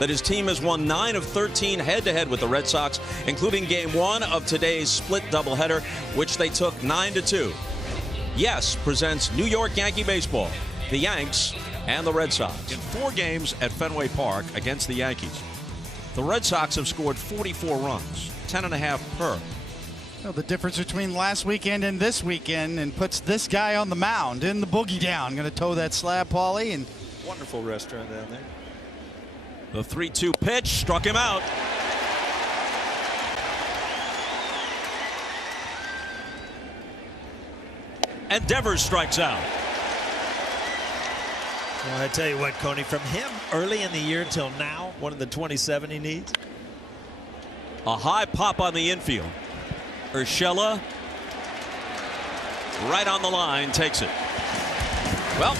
that his team has won 9 of 13 head-to-head with the Red Sox, including Game 1 of today's split doubleheader, which they took 9-2. Yes presents New York Yankee baseball, the Yanks and the Red Sox. In 4 games at Fenway Park against the Yankees, the Red Sox have scored 44 runs, 10.5 per. Well, the difference between last weekend and this weekend, and puts this guy on the mound in the boogie down. Going to toe that slab, Paulie. And wonderful restaurant down there. The 3-2 pitch struck him out. And Devers strikes out. Well, I tell you what, Coney, from him early in the year till now, one of the 27 he needs. A high pop on the infield. Urshela right on the line takes it. Well,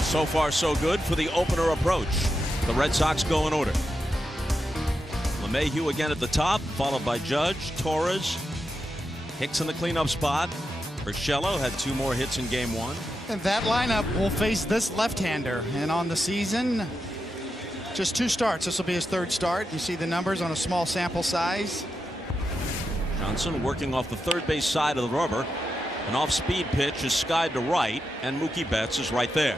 so far so good for the opener approach. The Red Sox go in order. LeMahieu again at the top, followed by Judge, Torres, Hicks in the cleanup spot. Urshela had 2 more hits in Game 1. And that lineup will face this left-hander. And on the season, just 2 starts. This will be his 3rd start. You see the numbers on a small sample size. Johnson working off the third base side of the rubber. An off-speed pitch is skied to right, and Mookie Betts is right there.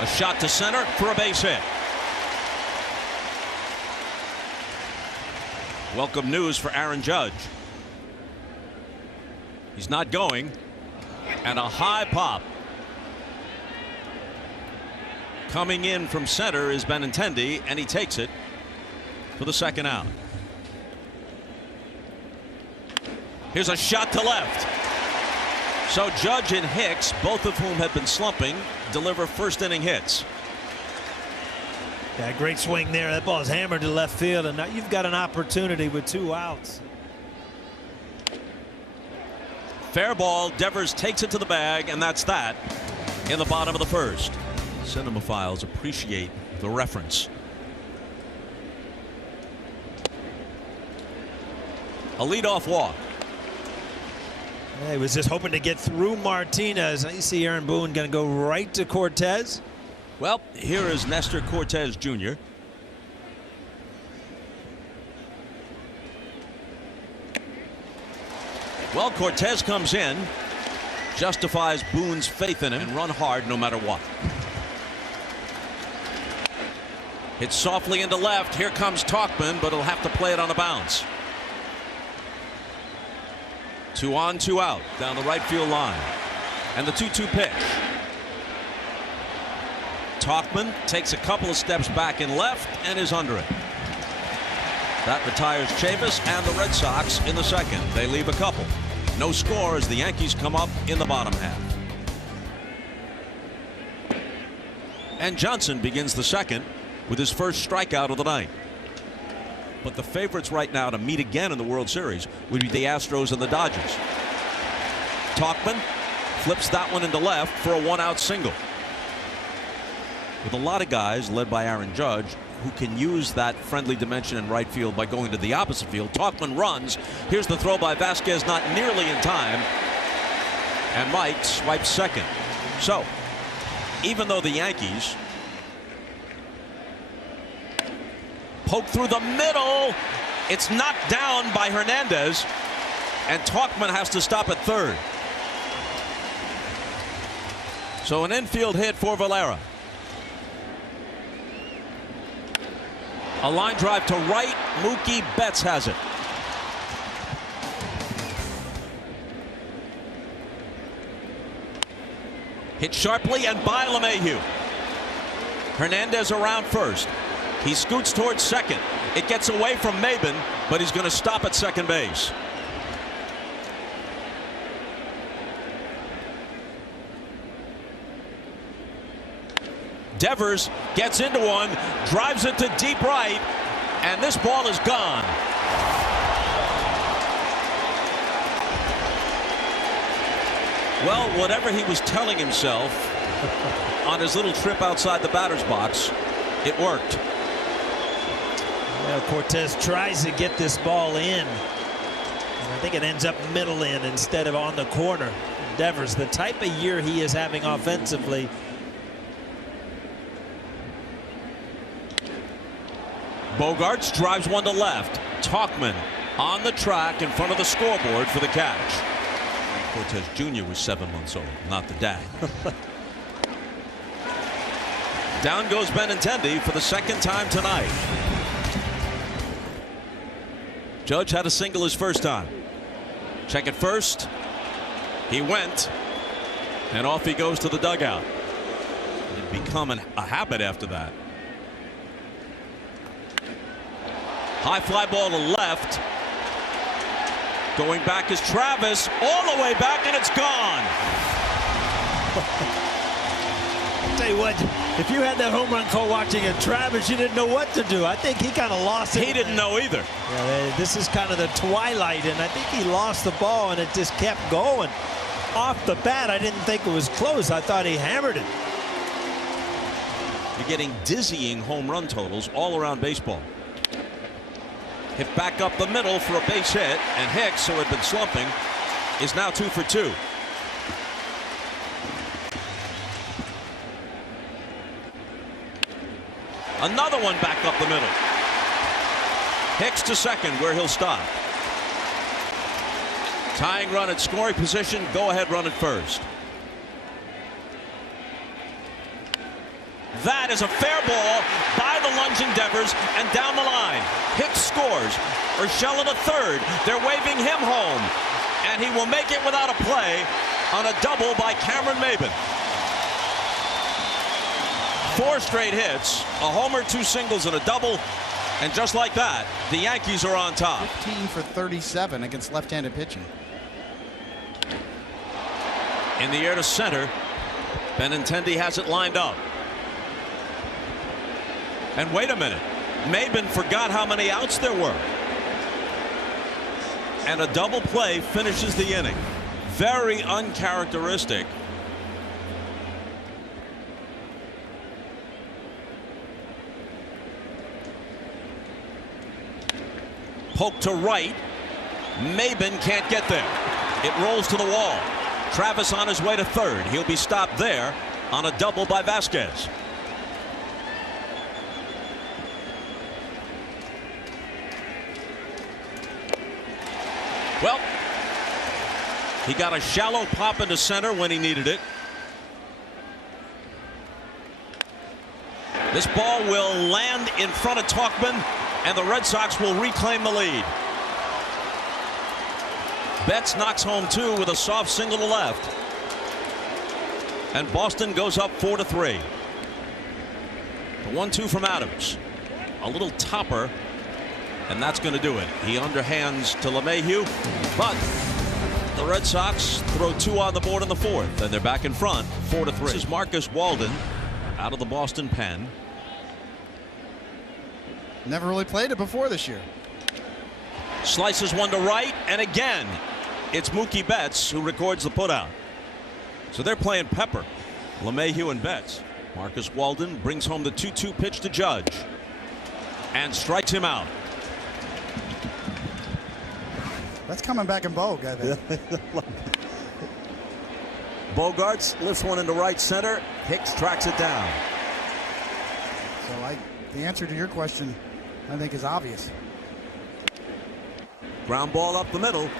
A shot to center for a base hit. Welcome news for Aaron Judge. He's not going. And a high pop. Coming in from center is Benintendi, and he takes it for the 2nd out. Here's a shot to left. So Judge and Hicks, both of whom had been slumping, deliver 1st inning hits. Yeah, great swing there. That ball is hammered to left field, and now you've got an opportunity with 2 outs. Fair ball. Devers takes it to the bag, and that's that in the bottom of the 1st. Cinemaphiles appreciate the reference. A leadoff walk. Yeah, he was just hoping to get through Martinez. Now you see Aaron Boone going to go right to Cortez. Well, here is Nestor Cortez Jr. Well, Cortez comes in, justifies Boone's faith in him, and run hard no matter what. Hits softly into left. Here comes Tauchman, but he'll have to play it on a bounce. 2 on, 2 out down the right field line. And the 2-2 pitch. Tauchman takes a couple of steps back in left and is under it. That retires Chavis and the Red Sox in the 2nd. They leave a couple. No score as the Yankees come up in the bottom half. And Johnson begins the 2nd with his 1st strikeout of the night. But the favorites right now to meet again in the World Series would be the Astros and the Dodgers. Tauchman flips that one into left for a 1-out single. With a lot of guys led by Aaron Judge who can use that friendly dimension in right field by going to the opposite field. Tauchman runs. Here's the throw by Vasquez, not nearly in time. And Mike swipes 2nd. So even though the Yankees poke through the middle, it's knocked down by Hernandez, and Tauchman has to stop at 3rd. So an infield hit for Valera. A line drive to right. Mookie Betts has it. Hit sharply and by LeMahieu. Hernandez around 1st. He scoots towards 2nd. It gets away from Maben, but he's going to stop at 2nd base. Devers gets into one, drives it to deep right, and this ball is gone. Well, whatever he was telling himself on his little trip outside the batter's box, it worked. Well, Cortez tries to get this ball in. And I think it ends up middle in instead of on the corner. Devers, the type of year he is having offensively, Bogarts drives one to left. Tauchman on the track in front of the scoreboard for the catch. Cortez Jr. was 7 months old, not the dad. Down goes Benintendi for the second time tonight. Judge had a single his first time. Check it first. He went, and off he goes to the dugout. It had become a habit after that. High fly ball to left. Going back is Travis, all the way back, and it's gone. I'll tell you what, if you had that home run call watching at Travis, you didn't know what to do. I think he kind of lost it. He didn't know either. Yeah, this is kind of the twilight, and I think he lost the ball, and it just kept going. Off the bat, I didn't think it was close. I thought he hammered it. You're getting dizzying home run totals all around baseball. Hit back up the middle for a base hit, and Hicks, who had been slumping, is now 2 for 2. Another one back up the middle. Hicks to second, where he'll stop. Tying run at scoring position, go ahead run at first. That is a fair ball by the lunging Devers, and down the line. Hicks scores. Urshela to third. They're waving him home, and he will make it without a play on a double by Cameron Maybin. 4 straight hits, a homer, 2 singles, and a double, and just like that, the Yankees are on top. 15 for 37 against left-handed pitching. In the air to center, Benintendi has it lined up. And wait a minute, Maybin forgot how many outs there were. And a double play finishes the inning. Very uncharacteristic. Poke to right. Maybin can't get there. It rolls to the wall. Travis on his way to third. He'll be stopped there on a double by Vasquez. Well, he got a shallow pop into center when he needed it. This ball will land in front of Tauchman, and the Red Sox will reclaim the lead. Betts knocks home 2 with a soft single to left. And Boston goes up 4-3. The 1-2 from Adams. A little topper. And that's going to do it. He underhands to LeMahieu, but the Red Sox throw 2 on the board in the 4th, and they're back in front, 4-3. This is Marcus Walden out of the Boston pen. Never really played it before this year. Slices one to right, and again, it's Mookie Betts who records the putout. So they're playing pepper, LeMahieu and Betts. Marcus Walden brings home the 2-2 pitch to Judge and strikes him out. That's coming back in vogue, I think. Bogarts lifts one into right center. Hicks tracks it down. So the answer to your question, I think, is obvious. Ground ball up the middle.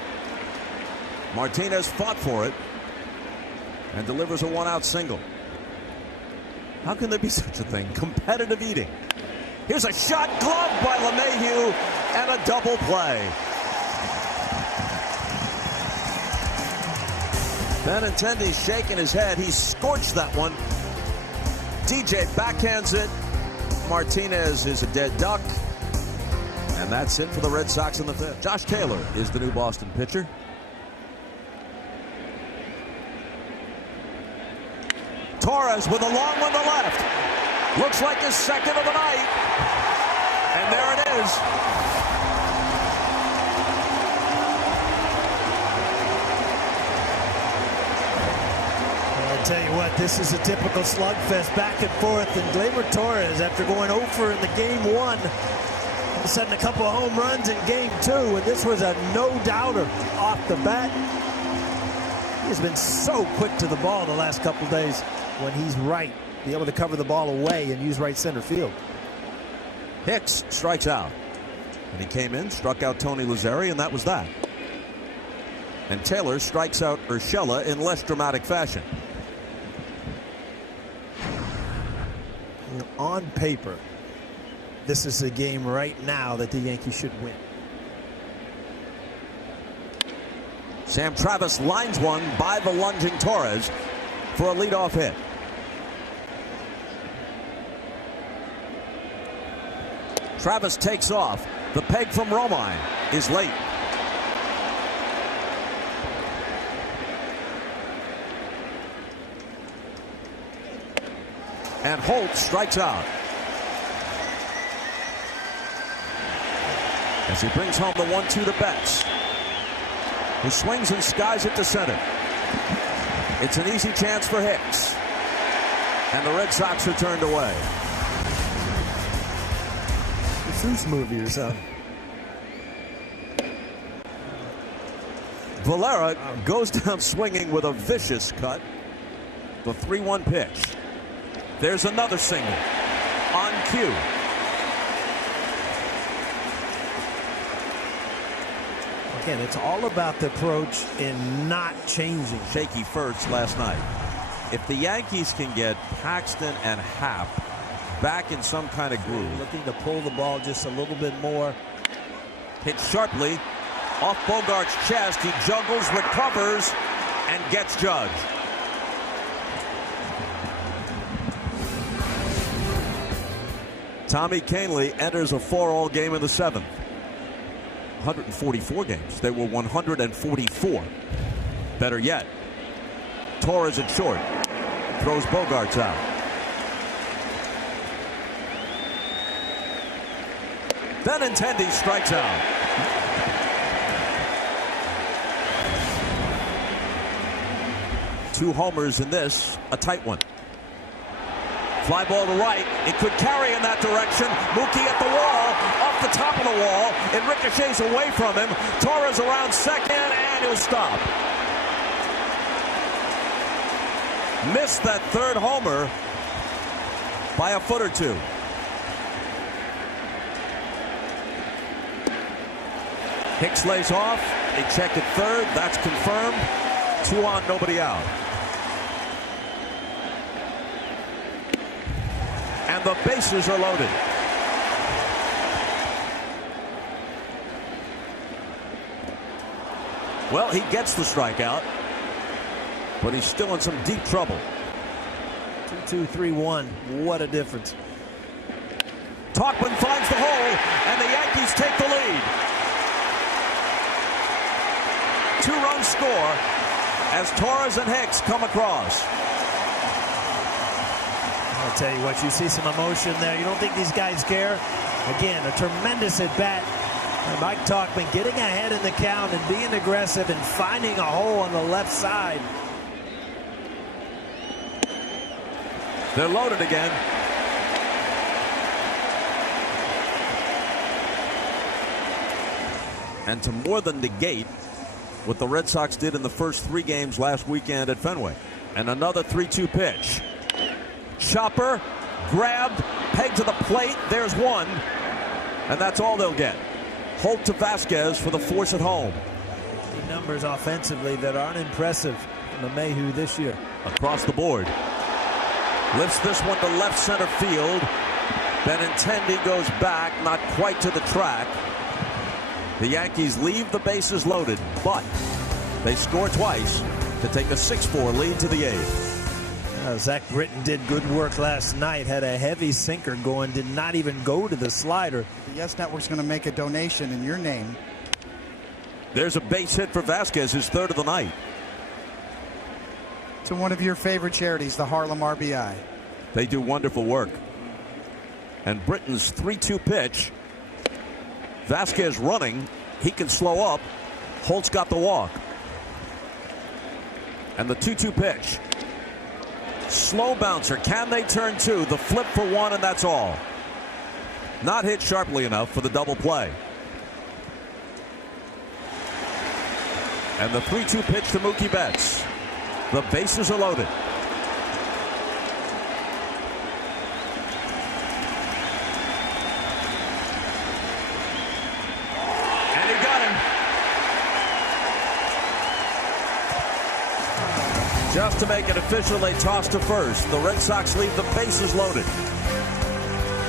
Martinez fought for it and delivers a 1-out single. How can there be such a thing? Competitive eating. Here's a shot gloved by LeMahieu and a double play. Benintendi's shaking his head. He scorched that one. DJ backhands it. Martinez is a dead duck. And that's it for the Red Sox in the 5th. Josh Taylor is the new Boston pitcher. Torres with a long one to left. Looks like his second of the night. And there it is. I'll tell you what, this is a typical slugfest, back and forth, and Gleyber Torres, after going over in the game 1, all of a sudden a couple of home runs in game 2, and this was a no-doubter off the bat. He's been so quick to the ball the last couple days when he's right, be able to cover the ball away and use right center field. Hicks strikes out. And he came in, struck out Tony Lazzeri, and that was that. And Taylor strikes out Urshela in less dramatic fashion. On paper, this is a game right now that the Yankees should win. Sam Travis lines one by the lunging Torres for a leadoff hit. Travis takes off. The peg from Romine is late. And Holt strikes out. As he brings home the 1-2 to Betts, who swings and skies it to center. It's an easy chance for Hicks. And the Red Sox are turned away. This movie or something. Valera goes down swinging with a vicious cut. The 3-1 pitch. There's another single on cue. Again, it's all about the approach and not changing. Shaky first last night. If the Yankees can get Paxton and Happ back in some kind of groove. Looking to pull the ball just a little bit more. Hit sharply off Bogart's chest. He juggles, recovers, and gets Judge. Tommy Kahnle enters a 4-all game in the 7th. 144 games. They were 144. Better yet, Torres at short. Throws Bogarts out. Benintendi strikes out. Two homers in this, a tight one. Fly ball to right. It could carry in that direction. Mookie at the wall, off the top of the wall. It ricochets away from him. Torres around second, and he'll stop. Missed that third homer by a foot or two. Hicks lays off. They check at third. That's confirmed. 2 on, nobody out. And the bases are loaded. Well, he gets the strikeout, but he's still in some deep trouble. 2-2-3-1. What a difference. Tauchman finds the hole, and the Yankees take the lead. 2-run score as Torres and Hicks come across. I'll tell you what, you see some emotion there. You don't think these guys care? Again, a tremendous at-bat. Mike Tauchman getting ahead in the count and being aggressive and finding a hole on the left side. They're loaded again. And to more than negate what the Red Sox did in the first 3 games last weekend at Fenway. And another 3-2 pitch. Chopper, grabbed, pegged to the plate. There's one. And that's all they'll get. Holt to Vasquez for the force at home. Numbers offensively that aren't impressive from LeMahieu this year. Across the board. Lifts this one to left center field. Benintendi goes back, not quite to the track. The Yankees leave the bases loaded, but they score twice to take a 6-4 lead to the 8th. Zach Britton did good work last night. Had a heavy sinker going. Did not even go to the slider. The Yes Network's going to make a donation in your name. There's a base hit for Vasquez, his 3rd of the night. To one of your favorite charities, the Harlem RBI. They do wonderful work. And Britton's 3-2 pitch. Vasquez running. He can slow up. Holt's got the walk. And the 2-2 pitch. Slow bouncer. Can they turn 2? The flip for 1, and that's all. Not hit sharply enough for the double play. And the 3-2 pitch to Mookie Betts. The bases are loaded. to make it official, they toss to first. The Red Sox leave the bases loaded.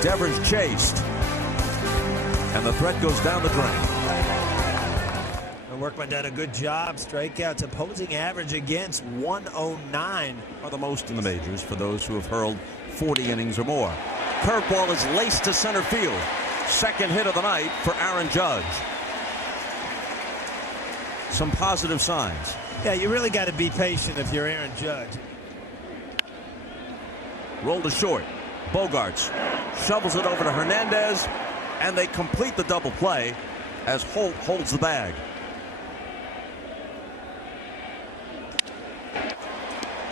Devers chased. And the threat goes down the drain. The workman did a good job. Strikeouts, opposing average against 109. Are the most in the majors for those who have hurled 40 innings or more. Curveball is laced to center field. Second hit of the night for Aaron Judge. Some positive signs. Yeah, you really got to be patient if you're Aaron Judge. Roll to short. Bogarts shovels it over to Hernandez, and they complete the double play as Holt holds the bag.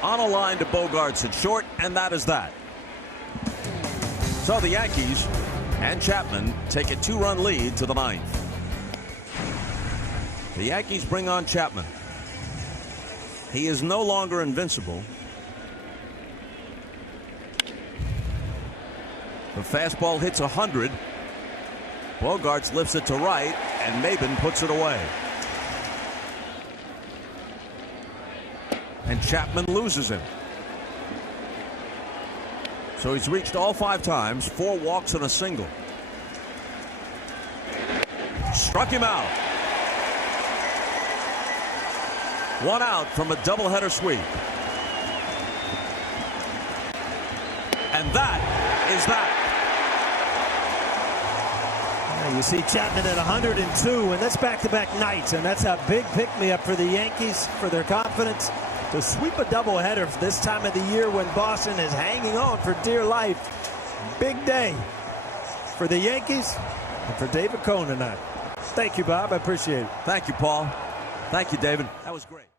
On a line to Bogarts at short, and that is that. So the Yankees and Chapman take a 2-run lead to the ninth. The Yankees bring on Chapman. He is no longer invincible. The fastball hits 100. Bogarts lifts it to right, and Maben puts it away. And Chapman loses him. So he's reached all 5 times, 4 walks and a single. Struck him out. 1 out from a doubleheader sweep. And that is that. You see Chapman at 102, and that's back-to-back nights, and that's a big pick-me-up for the Yankees, for their confidence to sweep a doubleheader this time of the year when Boston is hanging on for dear life. Big day for the Yankees and for David Cohn tonight. Thank you, Bob. I appreciate it. Thank you, Paul. Thank you, David. That was great.